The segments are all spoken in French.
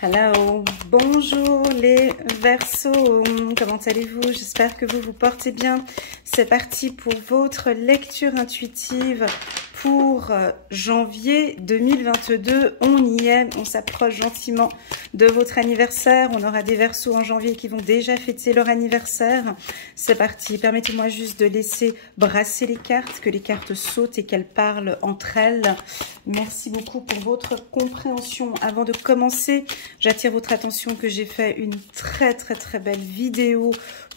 Hello, bonjour les Verseaux, comment allez-vous? J'espère que vous vous portez bien. C'est parti pour votre lecture intuitive pour janvier 2022. On y est, on s'approche gentiment de votre anniversaire. On aura des Verseaux en janvier qui vont déjà fêter leur anniversaire. C'est parti, permettez-moi juste de laisser brasser les cartes, que les cartes sautent et qu'elles parlent entre elles. Merci beaucoup pour votre compréhension. Avant de commencer, j'attire votre attention que j'ai fait une très belle vidéo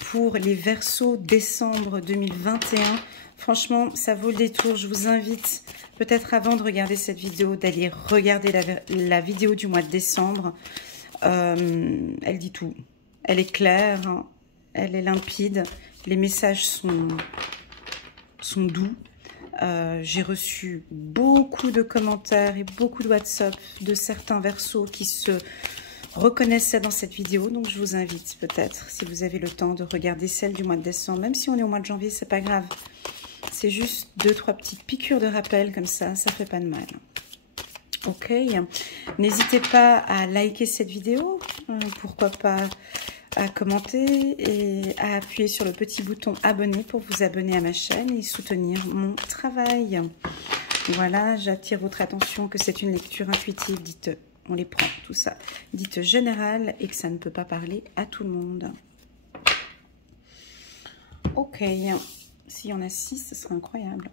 pour les Verseaux décembre 2021. Franchement, ça vaut le détour. Je vous invite, peut-être avant de regarder cette vidéo, d'aller regarder la vidéo du mois de décembre. Elle dit tout. Elle est claire, hein, elle est limpide. Les messages sont doux. J'ai reçu beaucoup de commentaires et beaucoup de WhatsApp de certains Verseaux qui se reconnaissaient dans cette vidéo. Donc, je vous invite peut-être, si vous avez le temps, de regarder celle du mois de décembre. Même si on est au mois de janvier, c'est pas grave. C'est juste 2-3 petites piqûres de rappel comme ça fait pas de mal. Ok, n'hésitez pas à liker cette vidéo, pourquoi pas à commenter et à appuyer sur le petit bouton abonner pour vous abonner à ma chaîne et soutenir mon travail. Voilà, j'attire votre attention que c'est une lecture intuitive, dites, on les prend, tout ça, dites générale et que ça ne peut pas parler à tout le monde. Ok. S'il y en a 6, ce serait incroyable.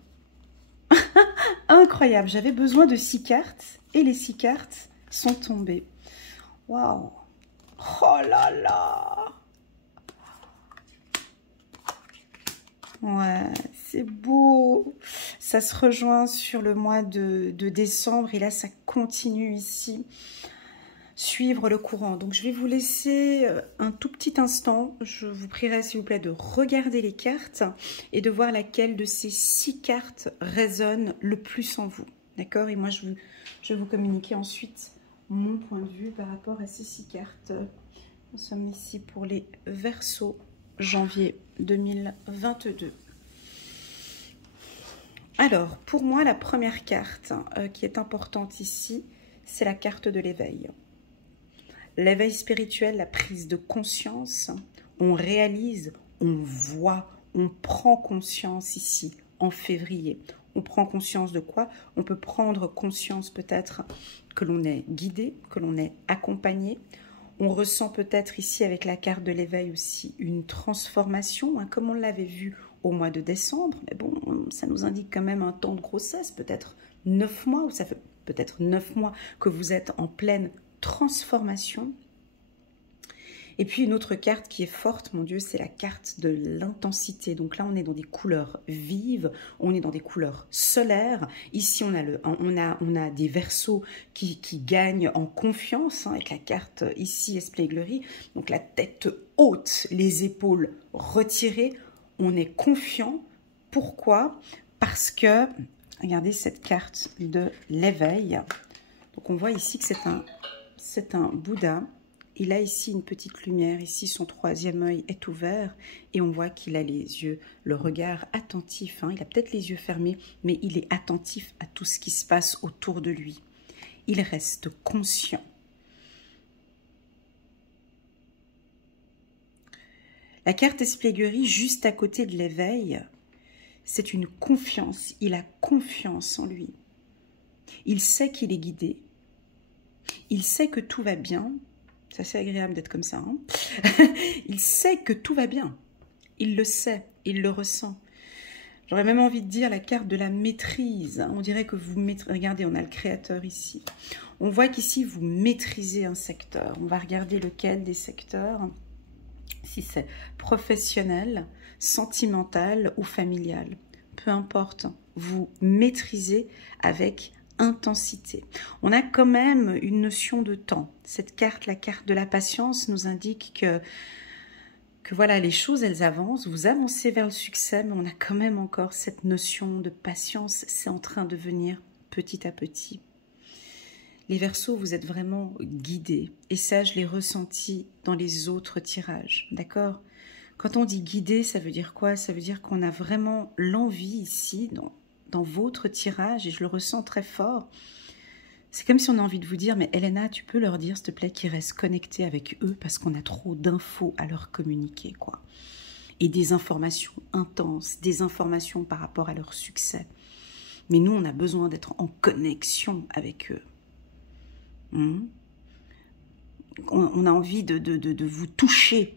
Incroyable, j'avais besoin de 6 cartes et les 6 cartes sont tombées. Waouh! Oh là là! Ouais, c'est beau. Ça se rejoint sur le mois de décembre et là, ça continue ici. Suivre le courant. Donc, je vais vous laisser un tout petit instant. Je vous prierai, s'il vous plaît, de regarder les cartes et de voir laquelle de ces 6 cartes résonne le plus en vous. D'accord? Et moi, je vais vous communiquer ensuite mon point de vue par rapport à ces 6 cartes. Nous sommes ici pour les Verseaux, janvier 2022. Alors, pour moi, la première carte qui est importante ici, c'est la carte de l'éveil. L'éveil spirituel, la prise de conscience, on réalise, on voit, on prend conscience ici, en février. On prend conscience de quoi? On peut prendre conscience peut-être que l'on est guidé, que l'on est accompagné. On ressent peut-être ici avec la carte de l'éveil aussi une transformation, hein, comme on l'avait vu au mois de décembre. Mais bon, ça nous indique quand même un temps de grossesse, peut-être 9 mois, ou ça fait peut-être 9 mois que vous êtes en pleine transformation. Et puis une autre carte qui est forte, mon Dieu, c'est la carte de l'intensité. Donc là, on est dans des couleurs vives, on est dans des couleurs solaires. Ici, on a des Verseaux qui gagnent en confiance, hein, avec la carte ici, Espièglerie. Donc la tête haute, les épaules retirées, on est confiant. Pourquoi? Parce que, regardez cette carte de l'éveil. Donc on voit ici que c'est un Bouddha. Il a ici une petite lumière, ici son 3e œil est ouvert et on voit qu'il a les yeux, le regard attentif, hein. Il a peut-être les yeux fermés, mais il est attentif à tout ce qui se passe autour de lui. Il reste conscient. La carte Espièglerie, juste à côté de l'éveil, c'est une confiance. Il a confiance en lui. Il sait qu'il est guidé. Il sait que tout va bien. C'est assez agréable d'être comme ça. Hein. Il sait que tout va bien. Il le sait, il le ressent. J'aurais même envie de dire la carte de la maîtrise. On dirait que vous maîtrisez. Regardez, on a le créateur ici. On voit qu'ici, vous maîtrisez un secteur. On va regarder lequel des secteurs. Si c'est professionnel, sentimental ou familial. Peu importe, vous maîtrisez avec intensité. On a quand même une notion de temps. Cette carte, la carte de la patience, nous indique que voilà, les choses, elles avancent. Vous avancez vers le succès, mais on a quand même encore cette notion de patience. C'est en train de venir petit à petit. Les Verseaux, vous êtes vraiment guidés. Et ça, je l'ai ressenti dans les autres tirages. D'accord? Quand on dit guidé, ça veut dire quoi? Ça veut dire qu'on a vraiment l'envie ici, dans votre tirage, et je le ressens très fort, C'est comme si on a envie de vous dire, mais Elena, tu peux leur dire, s'il te plaît, qu'ils restent connectés avec eux parce qu'on a trop d'infos à leur communiquer, quoi. Et des informations intenses, des informations par rapport à leur succès. Mais nous, on a besoin d'être en connexion avec eux. On a envie de vous toucher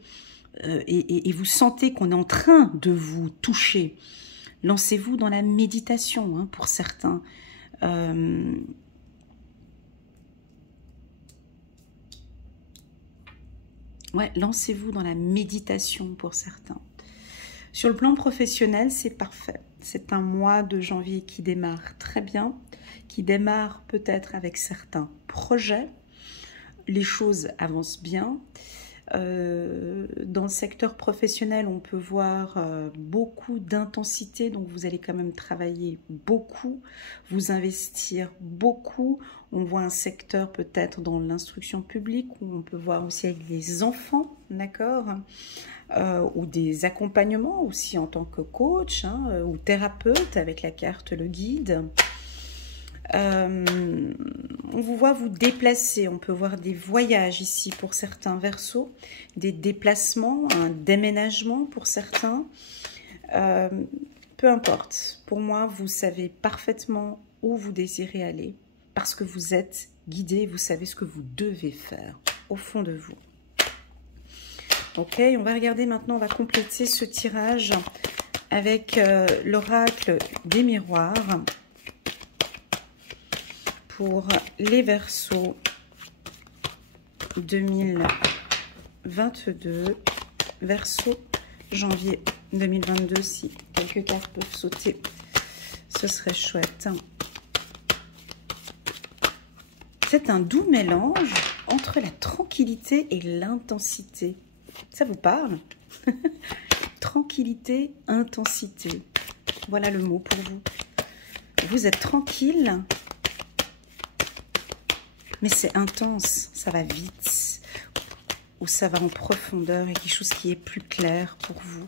et vous sentez qu'on est en train de vous toucher. Lancez-vous dans la méditation, hein, pour certains. Ouais, lancez-vous dans la méditation pour certains. Sur le plan professionnel, c'est parfait. C'est un mois de janvier qui démarre très bien, qui démarre peut-être avec certains projets. Les choses avancent bien. Dans le secteur professionnel, on peut voir beaucoup d'intensité, donc vous allez quand même travailler beaucoup, vous investir beaucoup. On voit un secteur peut-être dans l'instruction publique, où on peut voir aussi avec les enfants, d'accord, ou des accompagnements aussi en tant que coach, hein, ou thérapeute avec la carte, le guide. On vous voit vous déplacer, on peut voir des voyages ici pour certains Verseaux, des déplacements, un déménagement pour certains, peu importe. Pour moi, vous savez parfaitement où vous désirez aller parce que vous êtes guidé, vous savez ce que vous devez faire au fond de vous. Ok, on va regarder maintenant, on va compléter ce tirage avec l'oracle des miroirs. Pour les Verseaux 2022, Verseau janvier 2022, si quelques cartes peuvent sauter, ce serait chouette. C'est un doux mélange entre la tranquillité et l'intensité. Ça vous parle? Tranquillité, intensité. Voilà le mot pour vous. Vous êtes tranquille, mais c'est intense, ça va vite, ou ça va en profondeur et quelque chose qui est plus clair pour vous.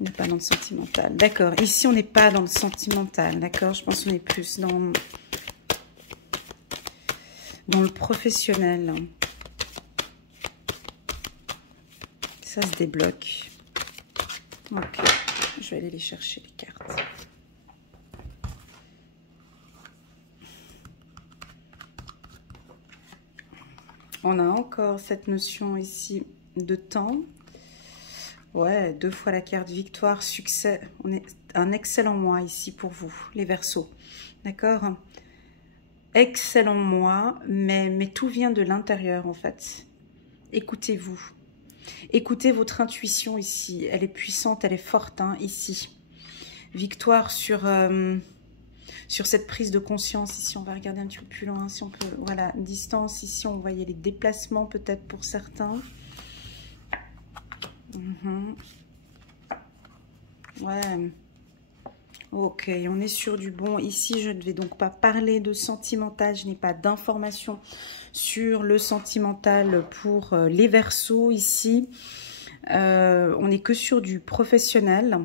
On n'est pas dans le sentimental. D'accord, ici on n'est pas dans le sentimental, d'accord? Je pense qu'on est plus dans le professionnel. Ça se débloque. Ok, je vais aller les chercher les cartes. On a encore cette notion ici de temps. Ouais, 2 fois la carte victoire, succès. On est un excellent mois ici pour vous, les Verseaux. D'accord? Excellent mois, mais tout vient de l'intérieur en fait. Écoutez-vous. Écoutez votre intuition ici. Elle est puissante, elle est forte, hein, ici. Victoire sur cette prise de conscience. Ici, on va regarder un petit peu plus loin. Si on peut, voilà, distance. Ici, on voyait les déplacements peut-être pour certains. Ouais. Ok, on est sur du bon. Ici, je ne vais donc pas parler de sentimental. Je n'ai pas d'informations sur le sentimental pour les Verseaux ici. On n'est que sur du professionnel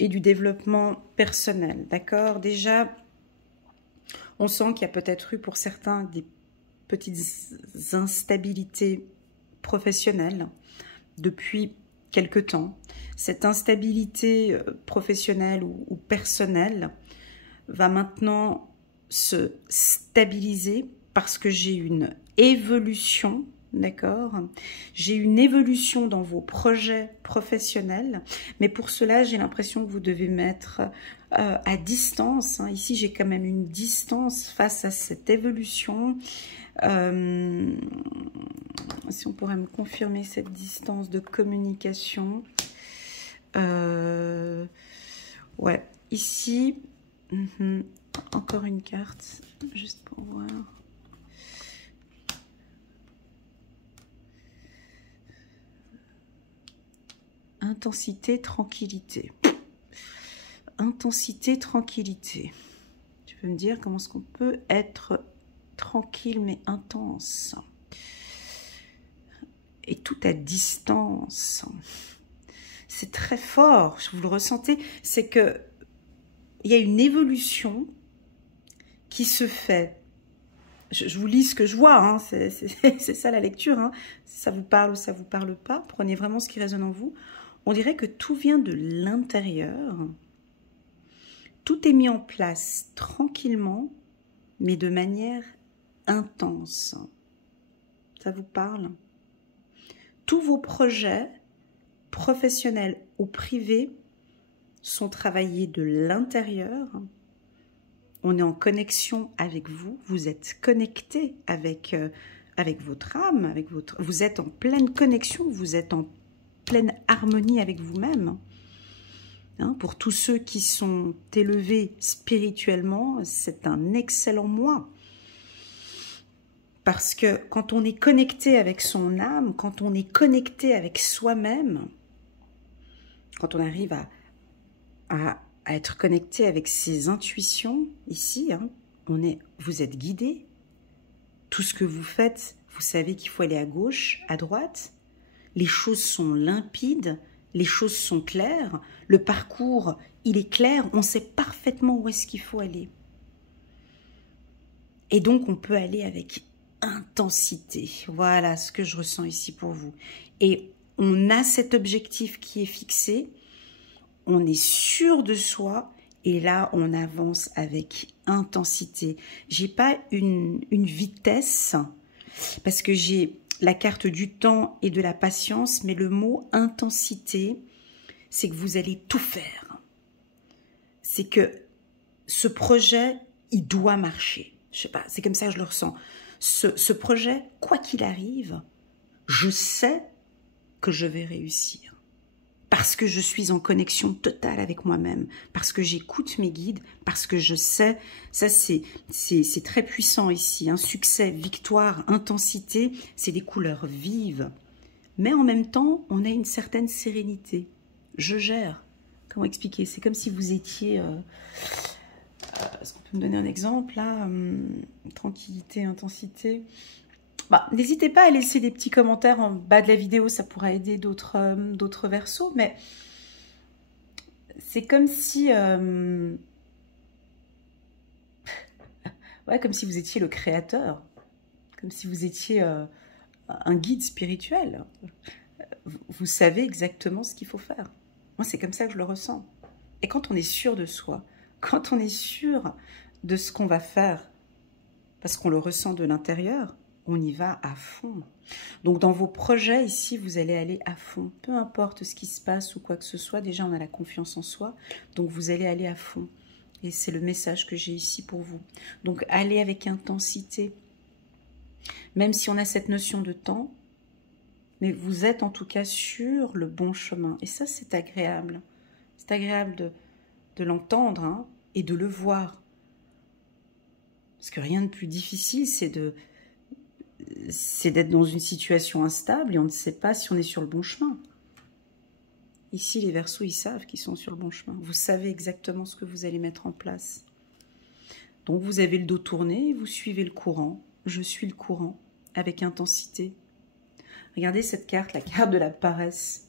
et du développement personnel, d'accord? Déjà, on sent qu'il y a peut-être eu pour certains des petites instabilités professionnelles depuis quelque temps. Cette instabilité professionnelle ou personnelle va maintenant se stabiliser parce que j'ai une évolution, d'accord? J'ai une évolution dans vos projets professionnels, mais pour cela, j'ai l'impression que vous devez mettre à distance. Hein. Ici, j'ai quand même une distance face à cette évolution. Si on pourrait me confirmer cette distance de communication. Ouais, ici, encore une carte, juste pour voir. Intensité, tranquillité. Intensité, tranquillité. Tu peux me dire comment est-ce qu'on peut être tranquille mais intense et tout à distance. C'est très fort, vous le ressentez, c'est que il y a une évolution qui se fait. Je vous lis ce que je vois, hein, c'est ça la lecture. Hein. Si ça vous parle ou ça vous parle pas, prenez vraiment ce qui résonne en vous. On dirait que tout vient de l'intérieur. Tout est mis en place tranquillement, mais de manière intense. Ça vous parle? Tous vos projets, professionnels ou privés, sont travaillés de l'intérieur. On est en connexion avec vous. Vous êtes connecté avec votre âme, vous êtes en pleine connexion, vous êtes en pleine harmonie avec vous-même. Hein, pour tous ceux qui sont élevés spirituellement, c'est un excellent mois. Parce que quand on est connecté avec son âme, quand on est connecté avec soi-même, quand on arrive à être connecté avec ses intuitions, ici, hein, vous êtes guidé. Tout ce que vous faites, vous savez qu'il faut aller à gauche, à droite. Les choses sont limpides, les choses sont claires. Le parcours, il est clair, on sait parfaitement où est-ce qu'il faut aller. Et donc, on peut aller avec intensité. Voilà ce que je ressens ici pour vous. Et on a cet objectif qui est fixé, on est sûr de soi et là, on avance avec intensité. J'ai pas une vitesse parce que j'ai la carte du temps et de la patience, mais le mot intensité, c'est que vous allez tout faire. C'est que ce projet, il doit marcher. Je sais pas, c'est comme ça que je le ressens. Ce projet, quoi qu'il arrive, je sais que je vais réussir. Parce que je suis en connexion totale avec moi-même, parce que j'écoute mes guides, parce que je sais, ça c'est très puissant ici, hein, succès, victoire, intensité, c'est des couleurs vives. Mais en même temps, on a une certaine sérénité. Je gère. Comment expliquer? C'est comme si vous étiez... Est-ce qu'on peut me donner un exemple là? Tranquillité, intensité. Bah, n'hésitez pas à laisser des petits commentaires en bas de la vidéo, ça pourra aider d'autres versos, mais c'est comme si... ouais, comme si vous étiez le créateur, comme si vous étiez un guide spirituel. Vous savez exactement ce qu'il faut faire. Moi, c'est comme ça que je le ressens. Et quand on est sûr de soi, quand on est sûr de ce qu'on va faire, parce qu'on le ressent de l'intérieur, on y va à fond. Donc, dans vos projets, ici, vous allez aller à fond. Peu importe ce qui se passe ou quoi que ce soit, déjà, on a la confiance en soi. Donc, vous allez aller à fond. Et c'est le message que j'ai ici pour vous. Donc, allez avec intensité. Même si on a cette notion de temps, mais vous êtes en tout cas sur le bon chemin. Et ça, c'est agréable. C'est agréable de l'entendre, hein, et de le voir. Parce que rien de plus difficile, c'est d'être dans une situation instable et on ne sait pas si on est sur le bon chemin. Ici, les Verseaux, ils savent qu'ils sont sur le bon chemin. Vous savez exactement ce que vous allez mettre en place. Donc, vous avez le dos tourné, vous suivez le courant. Je suis le courant, avec intensité. Regardez cette carte, la carte de la paresse.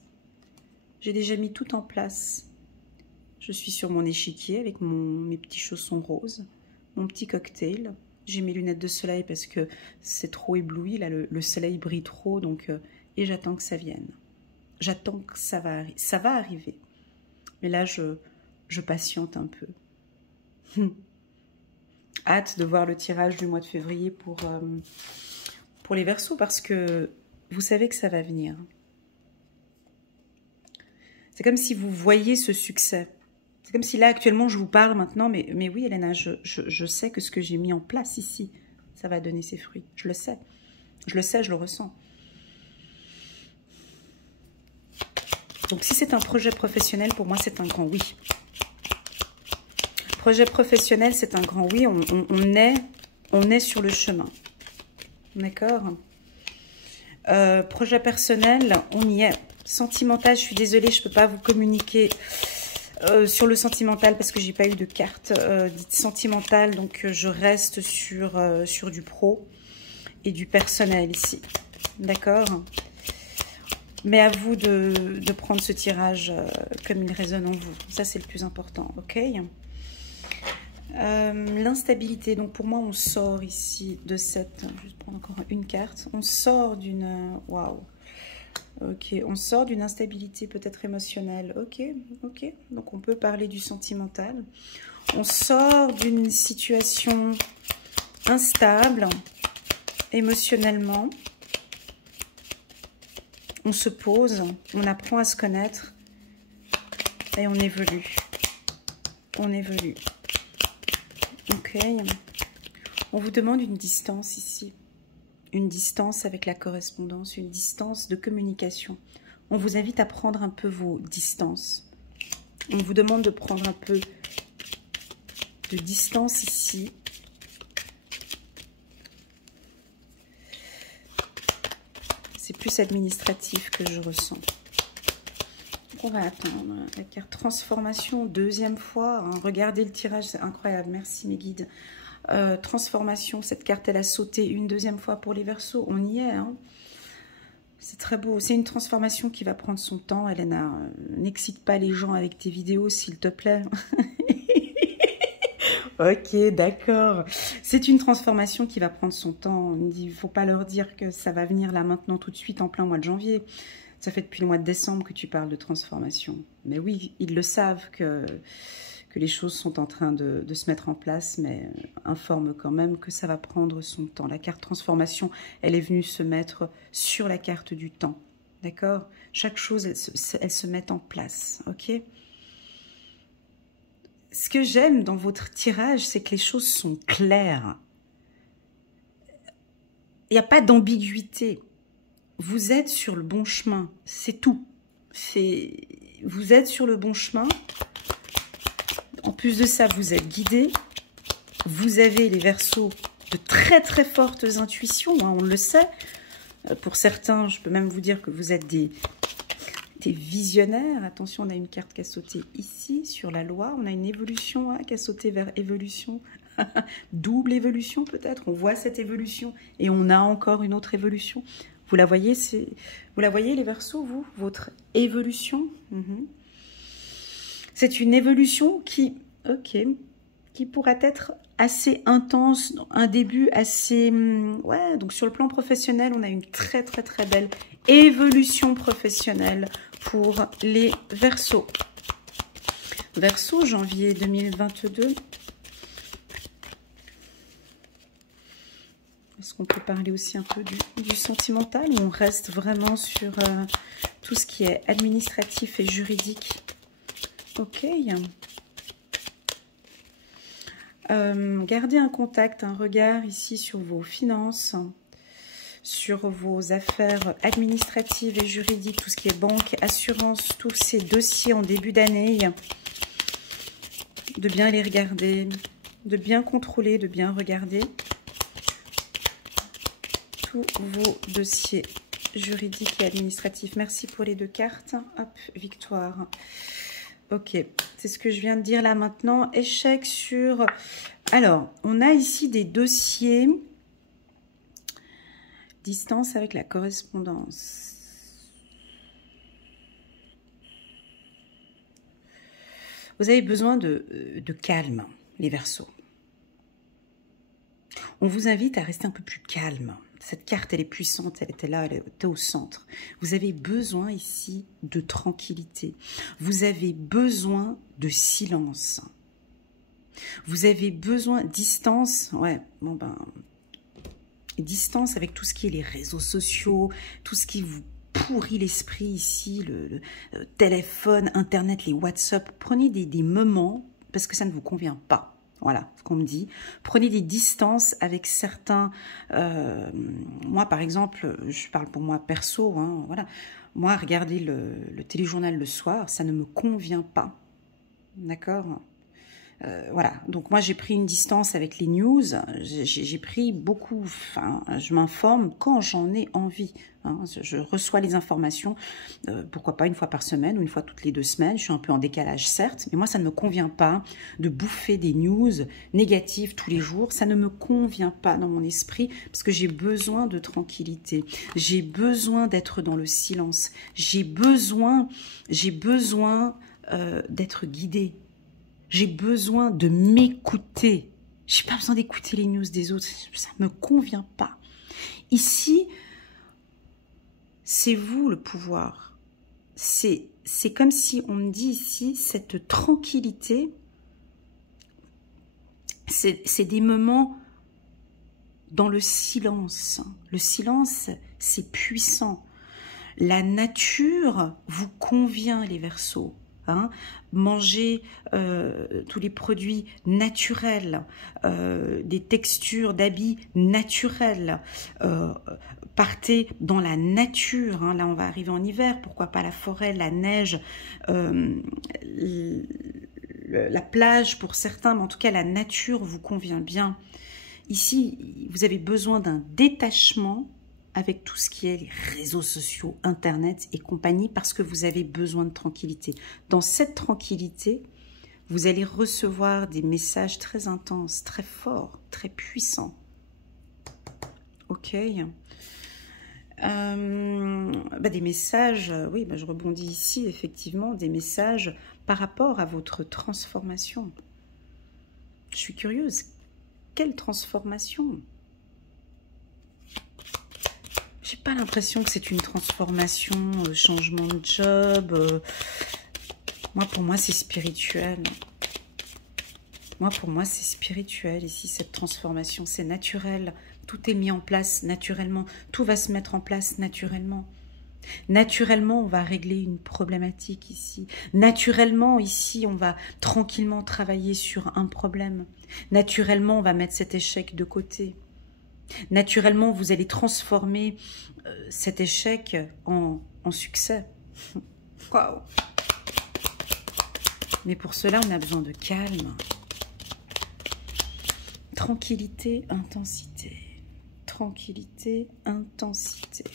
J'ai déjà mis tout en place. Je suis sur mon échiquier avec mes petits chaussons roses, mon petit cocktail. J'ai mes lunettes de soleil parce que c'est trop ébloui, là le soleil brille trop, donc et j'attends que ça vienne. J'attends que ça va arriver. Mais là, je patiente un peu. Hâte de voir le tirage du mois de février pour les Verseaux parce que vous savez que ça va venir. C'est comme si vous voyez ce succès. C'est comme si là, actuellement, je vous parle maintenant, mais oui, Elena, je sais que ce que j'ai mis en place ici, ça va donner ses fruits. Je le sais. Je le sais, je le ressens. Donc, si c'est un projet professionnel, pour moi, c'est un grand oui. Projet professionnel, c'est un grand oui. On est sur le chemin. D'accord ? Projet personnel, on y est. Sentimental, je suis désolée, je ne peux pas vous communiquer sur le sentimental parce que j'ai pas eu de carte dite sentimentale, donc je reste sur du pro et du personnel ici. D'accord? Mais à vous de prendre ce tirage comme il résonne en vous. Ça, c'est le plus important, ok? L'instabilité. Donc pour moi, on sort ici de cette... Je vais prendre encore une carte. On sort d'une... Waouh. Ok, on sort d'une instabilité peut-être émotionnelle. Ok, ok. Donc on peut parler du sentimental. On sort d'une situation instable émotionnellement. On se pose, on apprend à se connaître et on évolue. On évolue. Ok. On vous demande une distance ici. Une distance avec la correspondance, une distance de communication. On vous invite à prendre un peu vos distances. On vous demande de prendre un peu de distance ici. C'est plus administratif que je ressens. Donc on va attendre. La carte transformation, deuxième fois. Hein. Regardez le tirage, c'est incroyable. Merci mes guides. Transformation, cette carte, elle a sauté une deuxième fois pour les Verseaux. On y est. Hein. C'est très beau. C'est une transformation qui va prendre son temps. Elena, n'excite pas les gens avec tes vidéos, s'il te plaît. Ok, d'accord. C'est une transformation qui va prendre son temps. Il ne faut pas leur dire que ça va venir là maintenant tout de suite en plein mois de janvier. Ça fait depuis le mois de décembre que tu parles de transformation. Mais oui, ils le savent que les choses sont en train de se mettre en place, mais informe quand même que ça va prendre son temps. La carte transformation, elle est venue se mettre sur la carte du temps. D'accord? Chaque chose, elle se met en place. Ok? Ce que j'aime dans votre tirage, c'est que les choses sont claires. Il n'y a pas d'ambiguïté. Vous êtes sur le bon chemin. C'est tout. Vous êtes sur le bon chemin. En plus de ça, vous êtes guidé. Vous avez les Verseaux de très très fortes intuitions, hein, on le sait. Pour certains, je peux même vous dire que vous êtes des visionnaires. Attention, on a une carte qui a sauté ici, sur la loi. On a une évolution hein, qui a sauté vers évolution. Double évolution peut-être. On voit cette évolution et on a encore une autre évolution. Vous la voyez, vous la voyez les Verseaux, vous, votre évolution. C'est une évolution qui pourrait être assez intense, un début assez... Ouais, donc sur le plan professionnel, on a une très très très belle évolution professionnelle pour les Verseaux. Verseaux, janvier 2022. Est-ce qu'on peut parler aussi un peu du sentimental ou on reste vraiment sur tout ce qui est administratif et juridique? Ok. Gardez un contact, un regard ici sur vos finances, sur vos affaires administratives et juridiques, tout ce qui est banque, assurance, tous ces dossiers en début d'année. De bien les regarder, de bien contrôler, de bien regarder tous vos dossiers juridiques et administratifs. Merci pour les deux cartes. Hop, victoire. Ok, c'est ce que je viens de dire là maintenant. Échec sur... Alors, on a ici des dossiers. Distance avec la correspondance. Vous avez besoin de calme, les Verseaux. On vous invite à rester un peu plus calme. Cette carte, elle est puissante, elle était là, elle était au centre. Vous avez besoin ici de tranquillité. Vous avez besoin de silence. Vous avez besoin de distance. Ouais, bon ben, distance avec tout ce qui est les réseaux sociaux, tout ce qui vous pourrit l'esprit ici, le téléphone, Internet, les WhatsApp. Prenez des moments parce que ça ne vous convient pas. Voilà ce qu'on me dit. Prenez des distances avec certains... moi, par exemple, je parle pour moi perso. Hein, voilà. Moi, regarder le téléjournal le soir, ça ne me convient pas. D'accord ? Voilà. Donc, moi, j'ai pris une distance avec les news. J'ai pris beaucoup... Enfin, je m'informe quand j'en ai envie. Hein, je reçois les informations, pourquoi pas une fois par semaine ou une fois toutes les 2 semaines. Je suis un peu en décalage, certes, mais moi, ça ne me convient pas de bouffer des news négatives tous les jours. Ça ne me convient pas dans mon esprit parce que j'ai besoin de tranquillité. J'ai besoin d'être dans le silence. J'ai besoin d'être guidée. J'ai besoin de m'écouter. J'ai pas besoin d'écouter les news des autres. Ça me convient pas. Ici, c'est vous le pouvoir. C'est comme si on me dit ici, cette tranquillité, c'est des moments dans le silence. Le silence, c'est puissant. La nature vous convient, les Verseaux. Hein, manger tous les produits naturels, des textures d'habits naturels, partez dans la nature, hein, là on va arriver en hiver, pourquoi pas la forêt, la neige, la plage pour certains, mais en tout cas la nature vous convient bien. Ici, vous avez besoin d'un détachement avec tout ce qui est les réseaux sociaux, Internet et compagnie, parce que vous avez besoin de tranquillité. Dans cette tranquillité, vous allez recevoir des messages très intenses, très forts, très puissants. Ok. Des messages, oui, je rebondis ici, effectivement, des messages par rapport à votre transformation. Je suis curieuse. Quelle transformation ? J'ai pas l'impression que c'est une transformation, changement de job. Pour moi, c'est spirituel. Pour moi, c'est spirituel. Ici, cette transformation, c'est naturel. Tout est mis en place naturellement. Tout va se mettre en place naturellement. Naturellement, on va régler une problématique ici. Naturellement, ici, on va tranquillement travailler sur un problème. Naturellement, on va mettre cet échec de côté. Naturellement, vous allez transformer cet échec en succès. Waouh! Mais pour cela, on a besoin de calme. Tranquillité, intensité. Tranquillité, intensité.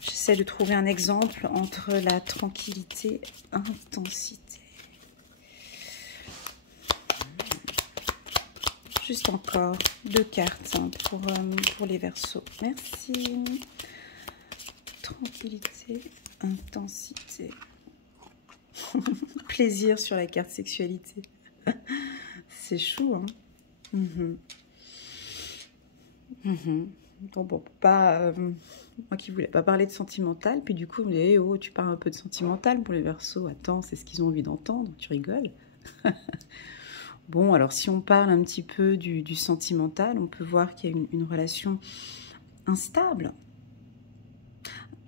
J'essaie de trouver un exemple entre la tranquillité et l'intensité. Juste encore 2 cartes pour les Verseaux. Merci. Tranquillité, intensité. Plaisir sur la carte sexualité. C'est chou, hein. Bon, pas... moi qui voulais pas parler de sentimental, puis du coup, on me dit, hey, oh, tu parles un peu de sentimental pour les Verseaux. Attends, c'est ce qu'ils ont envie d'entendre. Tu rigoles. Bon, alors si on parle un petit peu du sentimental, on peut voir qu'il y a une relation instable.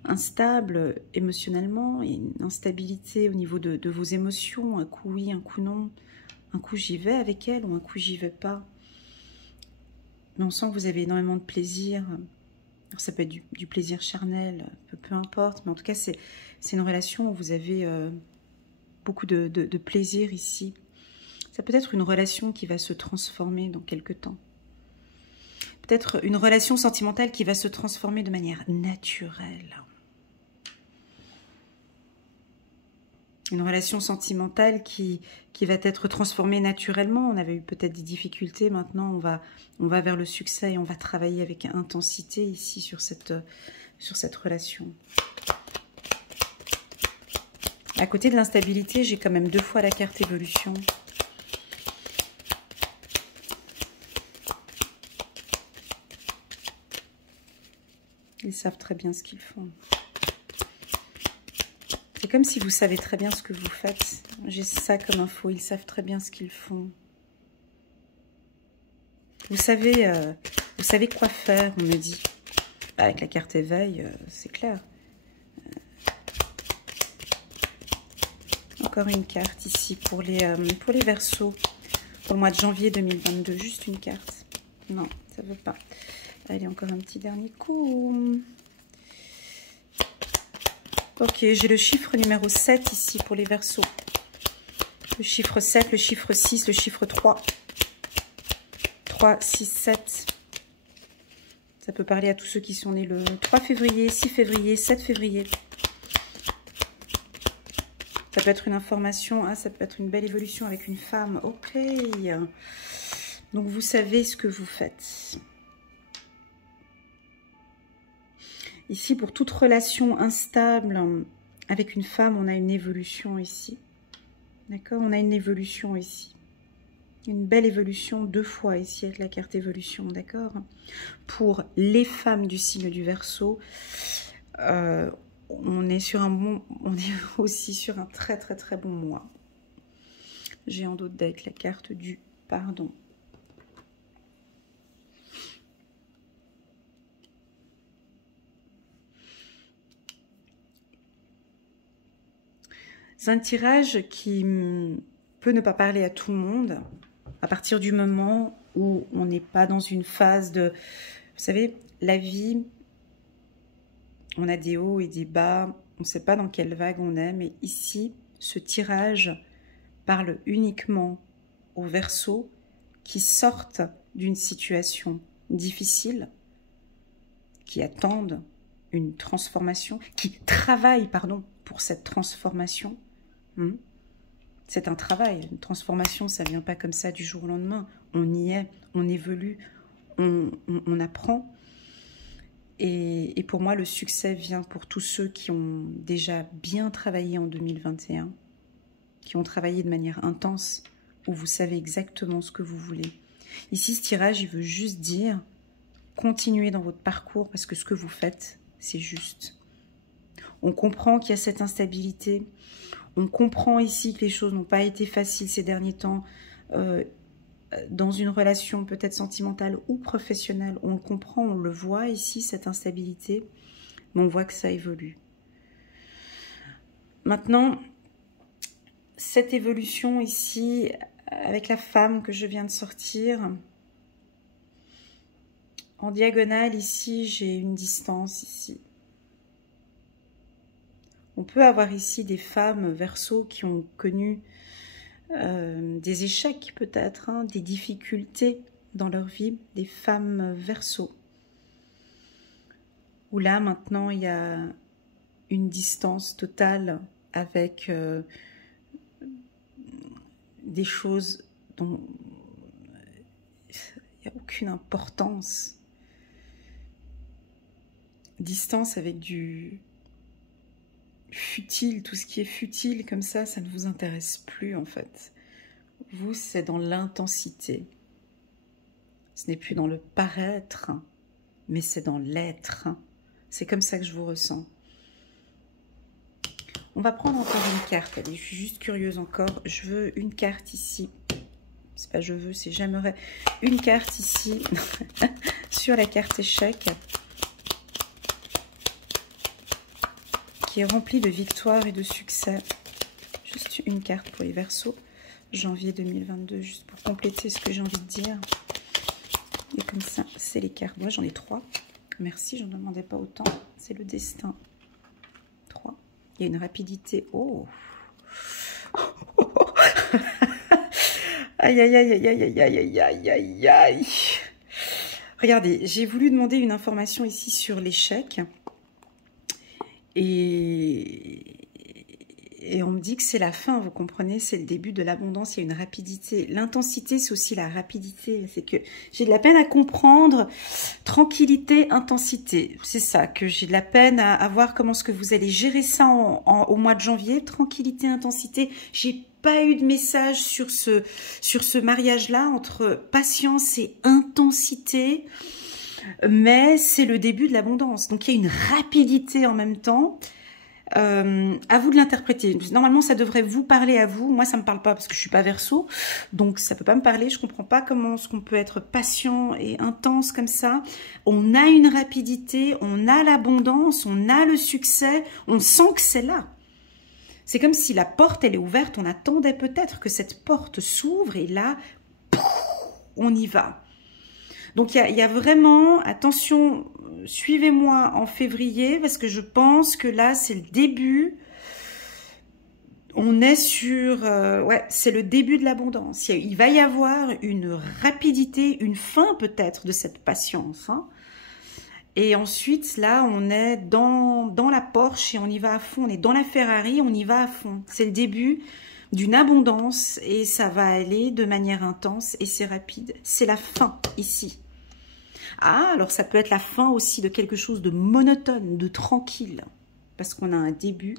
Instable émotionnellement, et une instabilité au niveau de vos émotions. Un coup oui, un coup non. Un coup j'y vais avec elle ou un coup j'y vais pas. Mais on sent que vous avez énormément de plaisir. Alors, ça peut être du plaisir charnel, peu importe. Mais en tout cas, c'est une relation où vous avez beaucoup de plaisir ici. Ça peut être une relation qui va se transformer dans quelques temps. Peut-être une relation sentimentale qui va se transformer de manière naturelle. Une relation sentimentale qui va être transformée naturellement. On avait eu peut-être des difficultés. Maintenant, on va vers le succès et on va travailler avec intensité ici sur cette relation. À côté de l'instabilité, j'ai quand même 2 fois la carte évolution. Ils savent très bien ce qu'ils font. C'est comme si vous savez très bien ce que vous faites. J'ai ça comme info. Ils savent très bien ce qu'ils font. Vous savez quoi faire, on me dit. Avec la carte éveil, c'est clair. Encore une carte ici pour les Verseaux. Pour le mois de janvier 2022. Juste une carte. Non, ça ne veut pas. Allez, encore un petit dernier coup. Ok, j'ai le chiffre numéro 7 ici pour les Verseaux. Le chiffre 7, le chiffre 6, le chiffre 3. 3, 6, 7. Ça peut parler à tous ceux qui sont nés le 3 février, 6 février, 7 février. Ça peut être une information, ça peut être une belle évolution avec une femme. Ok. Donc, vous savez ce que vous faites. Ici, pour toute relation instable avec une femme, on a une évolution ici. D'accord? On a une évolution ici. Une belle évolution 2 fois ici avec la carte évolution, d'accord? Pour les femmes du signe du Verseau, on est aussi sur un très très très bon mois. J'ai en doute avec la carte du pardon. C'est un tirage qui peut ne pas parler à tout le monde à partir du moment où on n'est pas dans une phase de... Vous savez, la vie, on a des hauts et des bas, on ne sait pas dans quelle vague on est, mais ici, ce tirage parle uniquement aux Verseaux qui sortent d'une situation difficile, qui attendent une transformation, qui travaillent, pardon, pour cette transformation. C'est un travail. Une transformation, ça ne vient pas comme ça du jour au lendemain. On y est, on évolue, on apprend. Et pour moi, le succès vient pour tous ceux qui ont déjà bien travaillé en 2021, qui ont travaillé de manière intense, où vous savez exactement ce que vous voulez. Ici, ce tirage, il veut juste dire, continuez dans votre parcours, parce que ce que vous faites, c'est juste. On comprend qu'il y a cette instabilité. On comprend ici que les choses n'ont pas été faciles ces derniers temps, dans une relation peut-être sentimentale ou professionnelle. On le comprend, on le voit ici, cette instabilité, mais on voit que ça évolue. Maintenant, cette évolution ici, avec la femme que je viens de sortir, en diagonale ici, j'ai une distance ici. On peut avoir ici des femmes Verseaux qui ont connu des échecs peut-être, hein, des difficultés dans leur vie, des femmes Verseaux. Où là maintenant il y a une distance totale avec des choses dont il n'y a aucune importance. Distance avec du futile, tout ce qui est futile comme ça ne vous intéresse plus en fait. Vous, c'est dans l'intensité. Ce n'est plus dans le paraître, mais c'est dans l'être. C'est comme ça que je vous ressens. On va prendre encore une carte. Allez, je suis juste curieuse encore. Je veux une carte ici. C'est pas je veux, c'est j'aimerais. Une carte ici sur la carte échec, qui est remplie de victoires et de succès. Juste une carte pour les Verseaux. Janvier 2022, juste pour compléter ce que j'ai envie de dire. Et comme ça, c'est les cartes. Moi, j'en ai 3. Merci, je ne demandais pas autant. C'est le destin. 3. Il y a une rapidité. Oh, aïe, aïe, aïe, aïe, aïe, aïe, aïe, aïe, aïe. Regardez, j'ai voulu demander une information ici sur l'échec. Et on me dit que c'est la fin, vous comprenez, c'est le début de l'abondance, il y a une rapidité. L'intensité, c'est aussi la rapidité. C'est que j'ai de la peine à comprendre tranquillité, intensité. C'est ça, que j'ai de la peine à voir comment est-ce que vous allez gérer ça au mois de janvier. Tranquillité, intensité. J'ai pas eu de message sur ce mariage-là entre patience et intensité. Mais c'est le début de l'abondance. Donc, il y a une rapidité en même temps. À vous de l'interpréter. Normalement, ça devrait vous parler à vous. Moi, ça me parle pas parce que je suis pas Verseau. Donc, ça peut pas me parler. Je comprends pas comment est-ce qu'on peut être patient et intense comme ça. On a une rapidité, on a l'abondance, on a le succès. On sent que c'est là. C'est comme si la porte, elle est ouverte. On attendait peut-être que cette porte s'ouvre et là, on y va. Donc, il y a vraiment, attention, suivez-moi en février, parce que je pense que là, c'est le début. On est sur... ouais, c'est le début de l'abondance. Il va y avoir une rapidité, une fin peut-être de cette patience. Hein. Et ensuite, là, on est dans la Porsche et on y va à fond. On est dans la Ferrari, on y va à fond. C'est le début d'une abondance et ça va aller de manière intense et c'est rapide. C'est la fin ici. Ah, alors ça peut être la fin aussi de quelque chose de monotone, de tranquille. Parce qu'on a un début.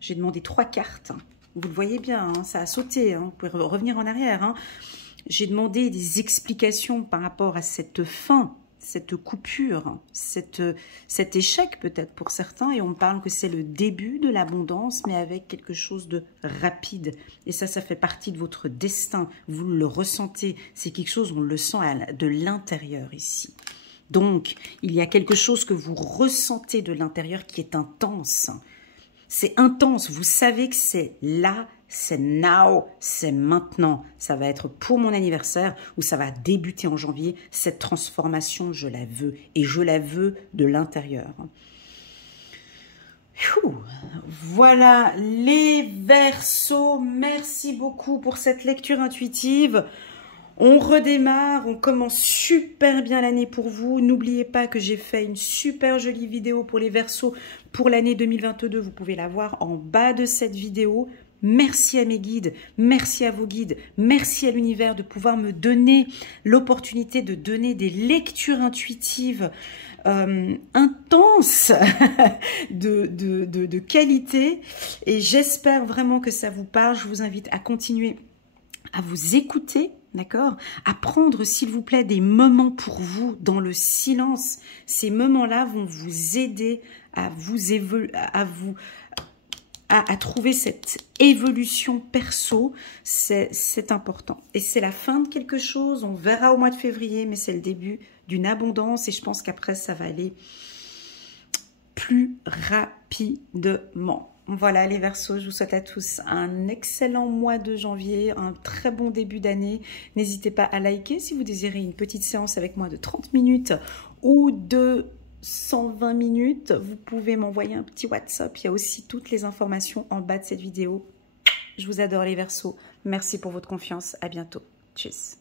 J'ai demandé 3 cartes. Vous le voyez bien, hein, ça a sauté. Hein, vous pouvez revenir en arrière. Hein. J'ai demandé des explications par rapport à cette fin, cette coupure, cet échec peut-être pour certains. Et on me parle que c'est le début de l'abondance, mais avec quelque chose de rapide. Et ça fait partie de votre destin. Vous le ressentez. C'est quelque chose, on le sent de l'intérieur ici. Donc, il y a quelque chose que vous ressentez de l'intérieur qui est intense. C'est intense, vous savez que c'est là, c'est now, c'est maintenant. Ça va être pour mon anniversaire ou ça va débuter en janvier. Cette transformation, je la veux et je la veux de l'intérieur. Voilà les Verseaux, merci beaucoup pour cette lecture intuitive. On redémarre, on commence super bien l'année pour vous. N'oubliez pas que j'ai fait une super jolie vidéo pour les Verseaux pour l'année 2022. Vous pouvez la voir en bas de cette vidéo. Merci à mes guides, merci à vos guides, merci à l'univers de pouvoir me donner l'opportunité de donner des lectures intuitives intenses de qualité. Et j'espère vraiment que ça vous parle. Je vous invite à continuer à vous écouter. D'accord? À prendre, s'il vous plaît, des moments pour vous dans le silence. Ces moments-là vont vous aider à trouver cette évolution perso. C'est important. Et c'est la fin de quelque chose. On verra au mois de février, mais c'est le début d'une abondance. Et je pense qu'après, ça va aller plus rapidement. Voilà les Verseaux, je vous souhaite à tous un excellent mois de janvier, un très bon début d'année. N'hésitez pas à liker si vous désirez une petite séance avec moi de 30 minutes ou de 120 minutes. Vous pouvez m'envoyer un petit WhatsApp, il y a aussi toutes les informations en bas de cette vidéo. Je vous adore les Verseaux, merci pour votre confiance, à bientôt. Tchuss.